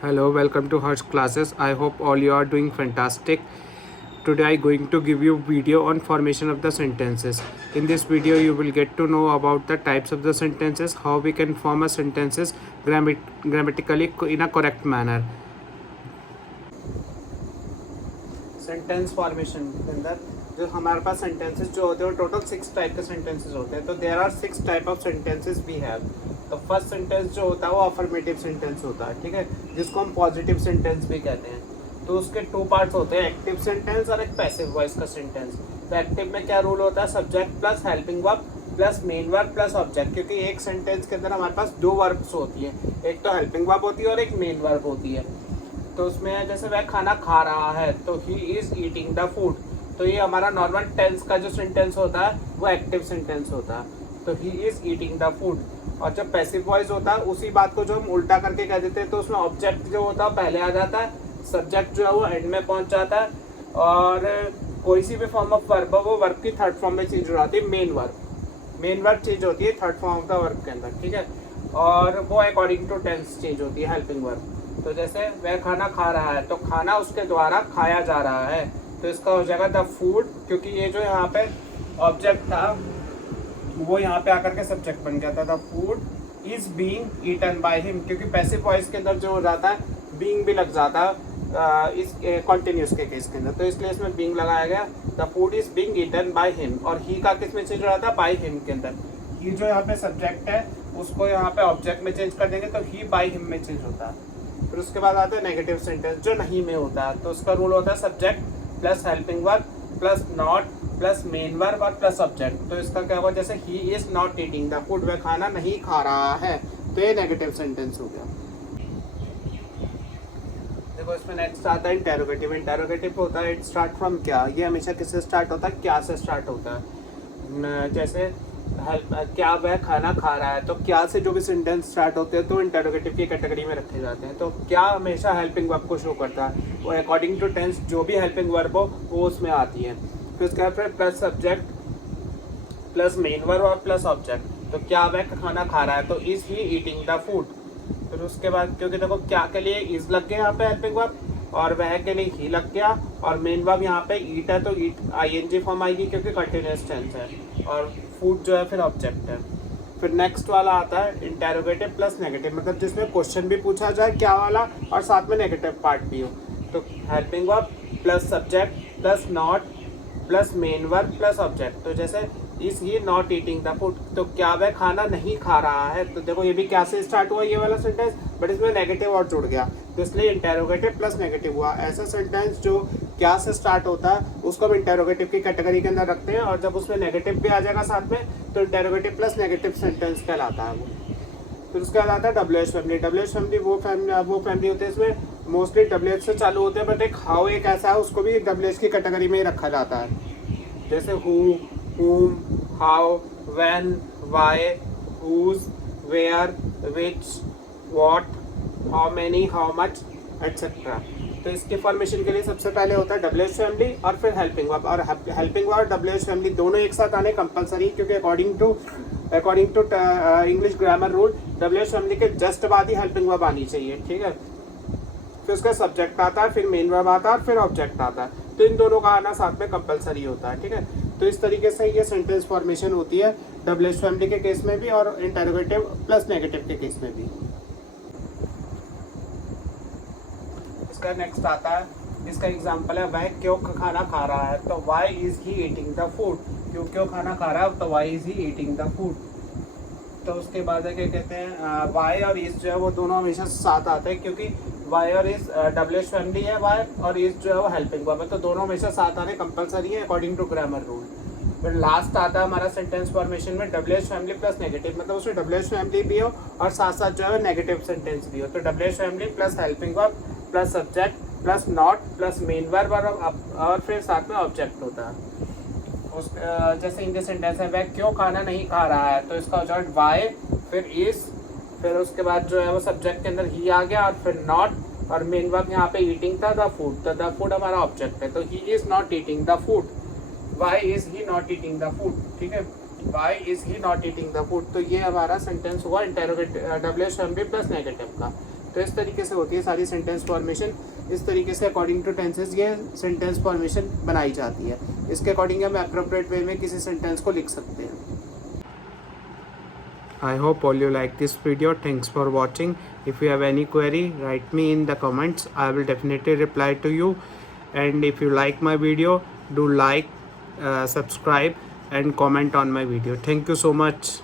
Hello, welcome to Harsh classes. I hope all you are doing fantastic. Today I going to give you video on formation of the sentences. In this video you will get to know about the types of the sentences, how we can form a sentences grammatically in a correct manner. Sentence formation के अंदर जो हमारे पास sentences जो होते हैं वो total 6 type के sentences होते हैं. तो there are 6 type of sentences we have. तो फर्स्ट सेंटेंस जो होता है वो अफर्मेटिव सेंटेंस होता है, ठीक है, जिसको हम पॉजिटिव सेंटेंस भी कहते हैं. तो उसके 2 पार्ट्स होते हैं, एक्टिव सेंटेंस और एक पैसिव वॉइस का सेंटेंस. तो एक्टिव में क्या रूल होता है? Subject plus helping verb plus main verb plus object. क्योंकि एक सेंटेंस के अंदर हमारे पास 2 वर्ब्स होती है, एक तो हेल्पिंग वर्ब होती है और एक मेन वर्ब होती है. तो उसमें जैसे वह खाना खा रहा है तो he is eating the food. तो ये हमारा नॉर्मल टेंस का जो सेंटेंस होता है वो एक्टिव सेंटेंस होता है. तो he is eating the food. और जब पैसिव वॉइस होता है उसी बात को जो हम उल्टा करके कह देते हैं तो उसमें ऑब्जेक्ट जो होता है पहले आ जाता है, सब्जेक्ट जो है वो एंड में पहुंच जाता है, और कोई सी भी फॉर्म ऑफ वर्ब वो वर्ब की थर्ड फॉर्म में चेंज हो जाती है. मेन वर्ब चेंज होती है third form of the verb के अंदर, ठीक है, और वो अकॉर्डिंग टू टेंस चेंज होती है हेल्पिंग वर्ब. तो जैसे वह खाना खा रहा है तो खाना उसके द्वारा खाया जा रहा है, तो इसका हो जाएगा द फूड. क्योंकि ये जो यहाँ पे ऑब्जेक्ट था वो यहाँ पे आकर के सब्जेक्ट बन गया था. The food is being eaten by him. क्योंकि पैसिव वॉइस के अंदर जो हो जाता है बीइंग भी लग जाता है इस कॉन्टिन्यूस के केस के अंदर, तो इसलिए इसमें बीइंग लगाया गया. The food is being eaten by him. और ही का किस में चेंज हो रहा था? बाय हिम के अंदर. ही जो यहाँ पे सब्जेक्ट है उसको यहाँ पे ऑब्जेक्ट में चेंज कर देंगे तो ही बाय हिम में चेंज होता है. फिर उसके बाद आता है नेगेटिव सेंटेंस जो नहीं में होता है. तो उसका रूल होता है subject plus helping verb plus not plus main verb और प्लस ऑब्जेक्ट. तो इसका क्या हुआ? जैसे ही is not eating the food, वह खाना नहीं खा रहा है, तो ये नेगेटिव सेंटेंस हो गया. देखो इसमें नेक्स्ट आता है इंटेरोगेटिव. इंटेरोगेटिव होता है इट स्टार्ट फ्रॉम क्या. ये हमेशा किससे स्टार्ट होता है? क्या से स्टार्ट होता है. जैसे क्या वह खाना खा रहा है, तो क्या से जो भी सेंटेंस स्टार्ट होते हैं तो इंटेरोगेटिव की कैटेगरी में रखे जाते हैं. तो क्या हमेशा हेल्पिंग वर्ब को शो करता है, वो अकॉर्डिंग टू टेंस जो भी हेल्पिंग वर्ब हो वो उसमें आती है. फिर उसके बाद plus subject plus main verb और प्लस ऑब्जेक्ट. तो क्या वह खाना खा रहा है तो is he eating the food. फिर उसके बाद क्योंकि देखो क्या के लिए इज लग गया यहाँ पे हेल्पिंग वर्ब और वह के लिए ही लग गया, और मेन वर्ब यहाँ पे ईट है तो ईट आईएनजी फॉर्म आएगी क्योंकि कंटिन्यूअस टेंस है, और फूड जो है फिर ऑब्जेक्ट है. फिर नेक्स्ट वाला आता है इंटेरोगेटिव प्लस नेगेटिव, मतलब जिसमें क्वेश्चन भी पूछा जाए क्या वाला और साथ में नेगेटिव पार्ट भी हो. तो helping verb plus subject plus not plus main verb plus object. तो जैसे is he not eating the food, तो क्या वह खाना नहीं खा रहा है. तो देखो ये भी क्या से स्टार्ट हुआ ये वाला सेंटेंस, बट इसमें नेगेटिव और जुड़ गया तो इसलिए इंटेरोगेटिव प्लस नेगेटिव हुआ. ऐसा सेंटेंस जो क्या से स्टार्ट होता है उसको हम इंटेरोगेटिव की कैटेगरी के अंदर रखते हैं, और जब उसमें नेगेटिव भी आ जाएगा साथ में तो इंटेरोगेटिव प्लस नेगेटिव सेंटेंस कहलाता है वो. फिर उसके बाद आता है डब्ल्यूएच फैमिली. डब्ल्यूएच फैमिली वो फैमिली होते हैं इसमें मोस्टली डब्ल्यूएच से चालू होते हैं, बट एक हाउ एक ऐसा है उसको भी डब्ल्यूएच की कैटेगरी में ही रखा जाता है. जैसे who, whom, how, when, why, whose, where, which, what, how many, how much, etc. तो इसके फॉर्मेशन के लिए सबसे पहले होता है डब्ल्यूएच फैमिली और फिर हेल्पिंग वर्ब. और हेल्पिंग वर्ब और डब्ल्यूएच फैमिली दोनों एक साथ आने कंपलसरी, क्योंकि according to English grammar rule WH family के जस्ट बाद ही हेल्पिंग वर्ब आनी चाहिए, ठीक है. फिर उसका सब्जेक्ट आता है, फिर मेन वर्ब आता है और फिर ऑब्जेक्ट आता है. तो इन दोनों का आना साथ में कंपलसरी होता है, ठीक है. तो इस तरीके से ये सेंटेंस फॉर्मेशन होती है डब्ल्यूएच फैमिली के केस में भी और इंटेरोगेटिव प्लस नेगेटिव के केस में भी. इसका नेक्स्ट आता है, इसका एग्जांपल है वह क्यों खाना खा रहा है. तो why is he eating the food. क्यों खाना खा रहा है तो why is he eating the food. तो उसके बाद क्या कहते हैं, वाई और इज जो है वो दोनों हमेशा साथ आते हैं, क्योंकि वाई और इज डब्ल्यूएच फैमिली है वाई, और इज जो है वो हेल्पिंग वर्ब है, तो दोनों हमेशा साथ आने कंपलसरी है अकॉर्डिंग टू ग्रामर रूल. फिर लास्ट आता है हमारा सेंटेंस फॉर्मेशन में डब्ल्यूएच फैमिली प्लस नेगेटिव, मतलब उसमें डब्ल्यूएच फैमिली भी हो और साथ साथ जो है नेगेटिव सेंटेंस भी हो. तो WH family plus helping verb plus subject plus not plus main verb और फिर साथ में ऑब्जेक्ट होता है. उस जैसे इन सेंटेंस है वह क्यों खाना नहीं खा रहा है, तो इसका हो जाएगा वाई फिर इज, फिर उसके बाद जो है वो सब्जेक्ट के अंदर ही आ गया और फिर नॉट, और मेन वर्ब यहाँ पे ईटिंग था द फूड, तो द फूड हमारा ऑब्जेक्ट है. तो he is not eating the food. Why is he not eating the food, ठीक है. Why is he not eating the food. तो ये हमारा सेंटेंस हुआ interrogative WH family plus negative का. तो इस तरीके से होती है सारी सेंटेंस फॉर्मेशन। इस तरीके से अकॉर्डिंग टू टेंसेस ये सेंटेंस फॉर्मेशन बनाई जाती है। इसके अकॉर्डिंग हम अप्रोप्रिएट वे में किसी सेंटेंस को लिख सकते हैं। I hope all you like this video. Thanks for watching. If you have any query, write me in the comments. I will definitely reply to you. And if you like my video, do like, subscribe and comment on my video. Thank you so much.